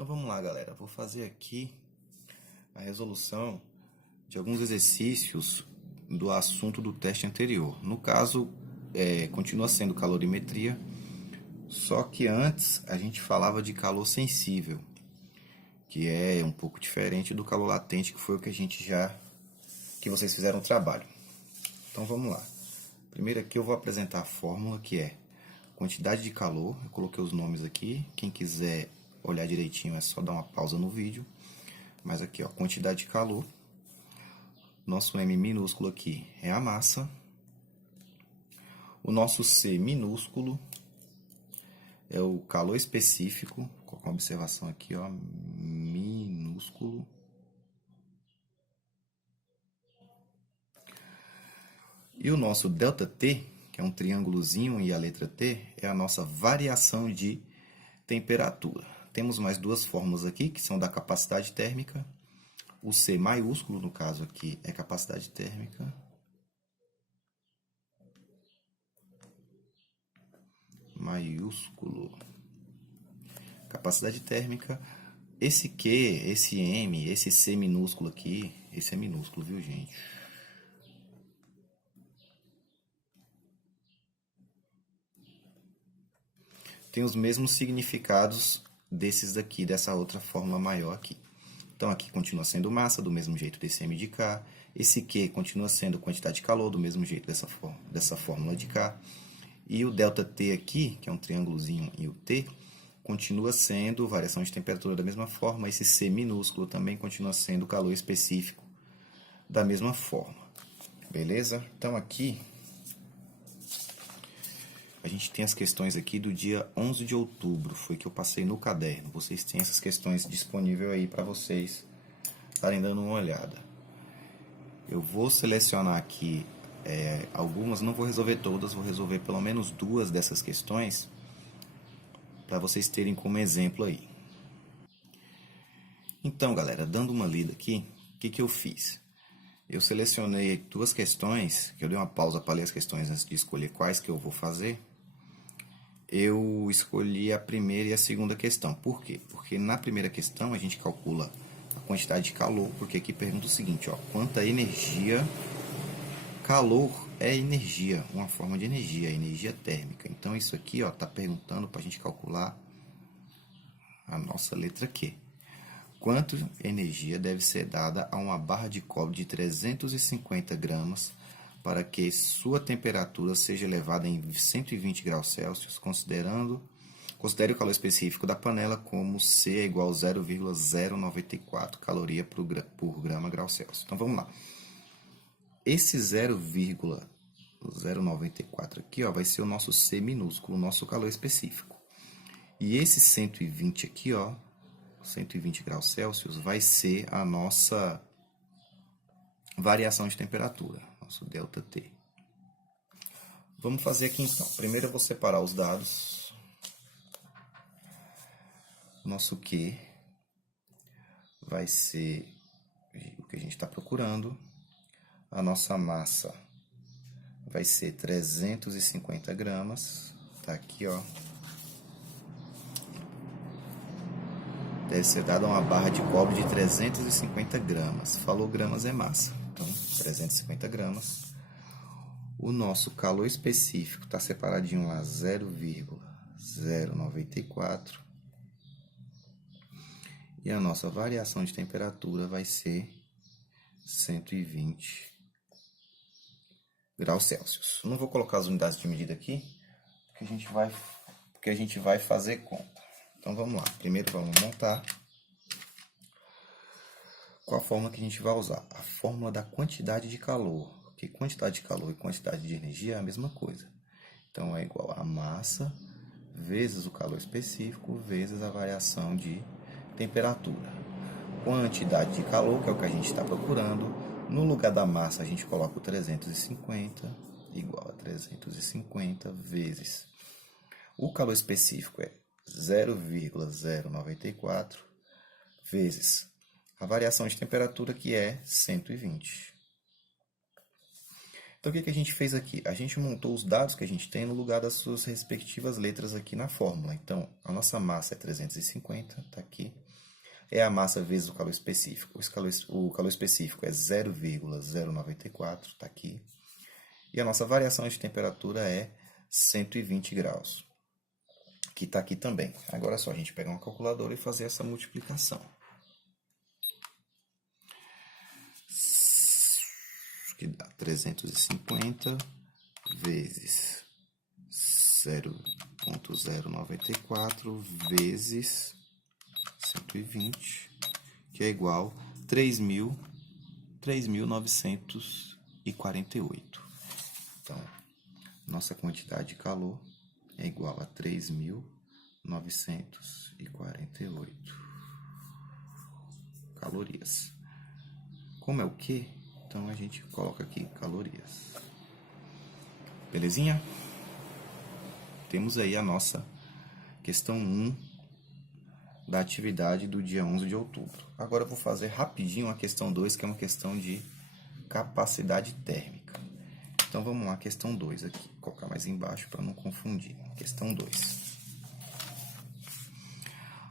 Então vamos lá, galera. Vou fazer aqui a resolução de alguns exercícios do assunto do teste anterior. No caso, continua sendo calorimetria, só que antes a gente falava de calor sensível, que é um pouco diferente do calor latente, que foi o que que vocês fizeram o trabalho. Então vamos lá. Primeiro aqui eu vou apresentar a fórmula, que é quantidade de calor. Eu coloquei os nomes aqui. Quem quiser olhar direitinho é só dar uma pausa no vídeo. Mas aqui, ó, quantidade de calor. Nosso M minúsculo aqui é a massa. O nosso C minúsculo é o calor específico. Vou colocar uma observação aqui, ó, minúsculo. E o nosso ΔT, que é um triângulozinho, e a letra T, é a nossa variação de temperatura. Temos mais duas fórmulas aqui, que são da capacidade térmica. O C maiúsculo, no caso aqui, é capacidade térmica. Maiúsculo. Capacidade térmica. Esse Q, esse M, esse C minúsculo aqui, esse é minúsculo, viu, gente? Tem os mesmos significados desses daqui, dessa outra fórmula maior aqui. Então aqui continua sendo massa, do mesmo jeito desse M de K. Esse Q continua sendo quantidade de calor, do mesmo jeito dessa fórmula de K. E o ΔT aqui, que é um triângulozinho, e o T, continua sendo variação de temperatura da mesma forma. Esse C minúsculo também continua sendo calor específico da mesma forma. Beleza? Então aqui a gente tem as questões aqui do dia 11 de outubro, foi que eu passei no caderno. Vocês têm essas questões disponíveis aí para vocês estarem dando uma olhada. Eu vou selecionar aqui algumas, não vou resolver todas, vou resolver pelo menos duas dessas questões para vocês terem como exemplo aí. Então, galera, dando uma lida aqui, o que eu fiz? Eu selecionei duas questões, que eu dei uma pausa para ler as questões antes de escolher quais que eu vou fazer. Eu escolhi a primeira e a segunda questão. Por quê? Porque na primeira questão a gente calcula a quantidade de calor, porque aqui pergunta o seguinte, ó, quanta energia... Calor é energia, uma forma de energia, energia térmica. Então isso aqui está perguntando para a gente calcular a nossa letra Q. Quanto energia deve ser dada a uma barra de cobre de 350 gramas para que sua temperatura seja elevada em 120 graus Celsius, considere o calor específico da panela como C é igual a 0,094 caloria por grama grau Celsius. Então vamos lá. Esse 0,094 aqui, ó, vai ser o nosso C minúsculo, o nosso calor específico. E esse 120 aqui, ó, 120 graus Celsius, vai ser a nossa variação de temperatura, nosso ΔT. Vamos fazer aqui então. Primeiro eu vou separar os dados. Nosso Q vai ser o que a gente está procurando. A nossa massa vai ser 350 gramas. Tá aqui, ó. Deve ser dada uma barra de cobre de 350 gramas. Falou gramas é massa. Então, 350 gramas. O nosso calor específico está separadinho lá, 0,094. E a nossa variação de temperatura vai ser 120 graus Celsius. Não vou colocar as unidades de medida aqui, porque a gente vai fazer conta. Então vamos lá. Primeiro vamos montar. Qual a fórmula que a gente vai usar? A fórmula da quantidade de calor. Porque quantidade de calor e quantidade de energia é a mesma coisa. Então é igual a massa vezes o calor específico vezes a variação de temperatura. Quantidade de calor, que é o que a gente está procurando. No lugar da massa, a gente coloca o 350, igual a 350 vezes. O calor específico é 0,094 vezes a variação de temperatura, que é 120. Então, o que a gente fez aqui? A gente montou os dados que a gente tem no lugar das suas respectivas letras aqui na fórmula. Então, a nossa massa é 350, está aqui. É a massa vezes o calor específico. O calor específico é 0,094, está aqui. E a nossa variação de temperatura é 120 graus, que está aqui também. Agora é só a gente pegar uma calculadora e fazer essa multiplicação. Que dá 350 vezes 0,094 vezes 120, que é igual a 3.948. Então, nossa quantidade de calor é igual a 3.948 calorias. Como é o quê? Então, a gente coloca aqui calorias. Belezinha? Temos aí a nossa questão 1 da atividade do dia 11 de outubro. Agora eu vou fazer rapidinho a questão 2, que é uma questão de capacidade térmica. Então, vamos lá, questão 2 aqui. Vou colocar mais embaixo para não confundir. Questão 2.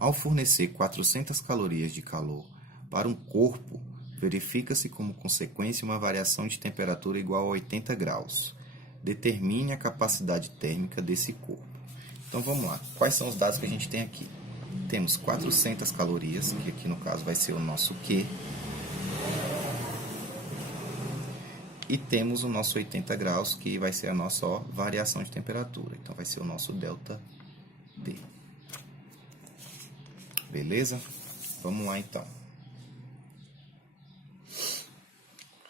Ao fornecer 400 calorias de calor para um corpo, verifica-se como consequência uma variação de temperatura igual a 80 graus. Determine a capacidade térmica desse corpo. Então vamos lá. Quais são os dados que a gente tem aqui? Temos 400 calorias, que aqui no caso vai ser o nosso Q. E temos o nosso 80 graus, que vai ser a nossa variação de temperatura. Então vai ser o nosso ΔT. Beleza? Vamos lá então.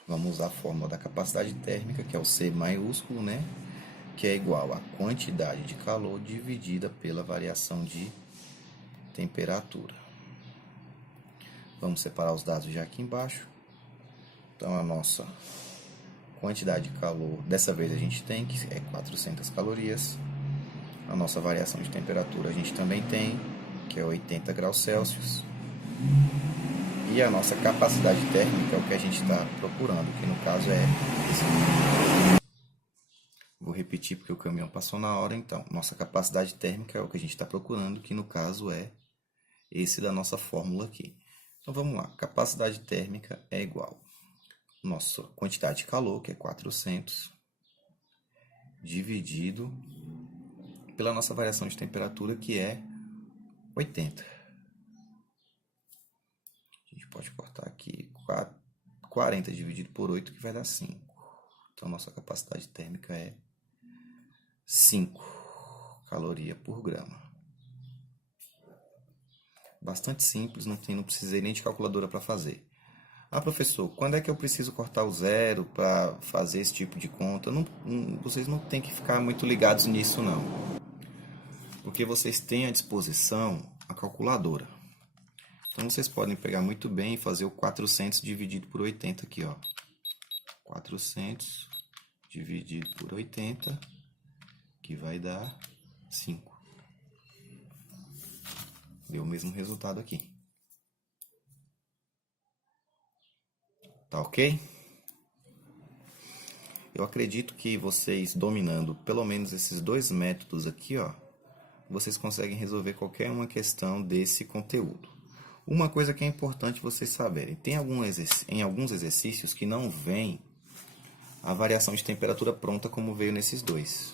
Vamos usar a fórmula da capacidade térmica, que é o C maiúsculo, né? Que é igual à quantidade de calor dividida pela variação de temperatura. Vamos separar os dados já aqui embaixo. Então, a nossa quantidade de calor, dessa vez a gente tem, que é 400 calorias. A nossa variação de temperatura a gente também tem, que é 80 graus Celsius. E a nossa capacidade térmica é o que a gente está procurando, que no caso é esse. Vou repetir porque o caminhão passou na hora, então. Nossa capacidade térmica é o que a gente está procurando, que no caso é esse da nossa fórmula aqui. Então vamos lá, capacidade térmica é igual a nossa quantidade de calor, que é 400, dividido pela nossa variação de temperatura, que é 80. A gente pode cortar aqui 40 dividido por 8, que vai dar 5. Então, nossa capacidade térmica é 5 calorias por grama. Bastante simples, não precisei nem de calculadora para fazer. Ah, professor, quando é que eu preciso cortar o zero para fazer esse tipo de conta? Vocês não têm que ficar muito ligados nisso, não. Porque vocês têm à disposição a calculadora. Então, vocês podem pegar muito bem e fazer o 400 dividido por 80 aqui, ó. 400 dividido por 80, que vai dar 5. Deu o mesmo resultado aqui. Tá ok? Eu acredito que vocês dominando pelo menos esses dois métodos aqui, ó, vocês conseguem resolver qualquer uma questão desse conteúdo. Uma coisa que é importante vocês saberem, tem em alguns exercícios que não vem a variação de temperatura pronta como veio nesses dois.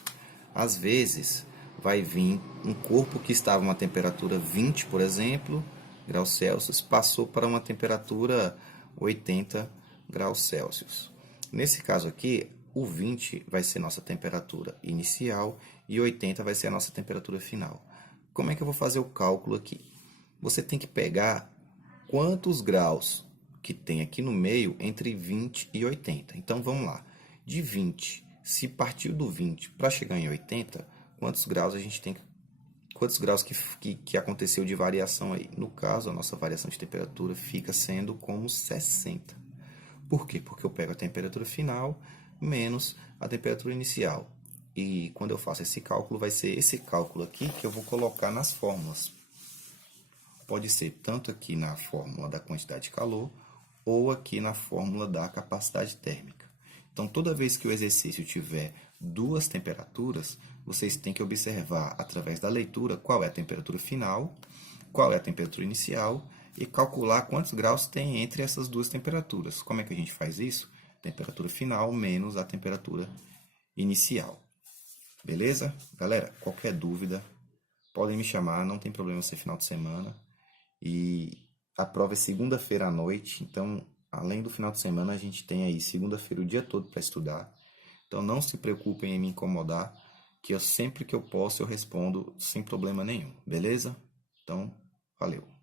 Às vezes vai vir um corpo que estava a uma temperatura 20, por exemplo, graus Celsius, passou para uma temperatura 80 graus Celsius. Nesse caso aqui, o 20 vai ser nossa temperatura inicial e 80 vai ser a nossa temperatura final. Como é que eu vou fazer o cálculo aqui? Você tem que pegar quantos graus que tem aqui no meio entre 20 e 80. Então, vamos lá. De 20, se partir do 20 para chegar em 80, quantos graus a gente tem? Quantos graus que aconteceu de variação aí? No caso, a nossa variação de temperatura fica sendo como 60. Por quê? Porque eu pego a temperatura final menos a temperatura inicial. E quando eu faço esse cálculo, vai ser esse cálculo aqui que eu vou colocar nas fórmulas. Pode ser tanto aqui na fórmula da quantidade de calor ou aqui na fórmula da capacidade térmica. Então, toda vez que o exercício tiver duas temperaturas, vocês têm que observar, através da leitura, qual é a temperatura final, qual é a temperatura inicial e calcular quantos graus tem entre essas duas temperaturas. Como é que a gente faz isso? Temperatura final menos a temperatura inicial. Beleza? Galera, qualquer dúvida, podem me chamar, não tem problema ser final de semana. E a prova é segunda-feira à noite, então, além do final de semana, a gente tem aí segunda-feira o dia todo para estudar. Então, não se preocupem em me incomodar, que eu sempre que eu posso eu respondo sem problema nenhum, beleza? Então, valeu.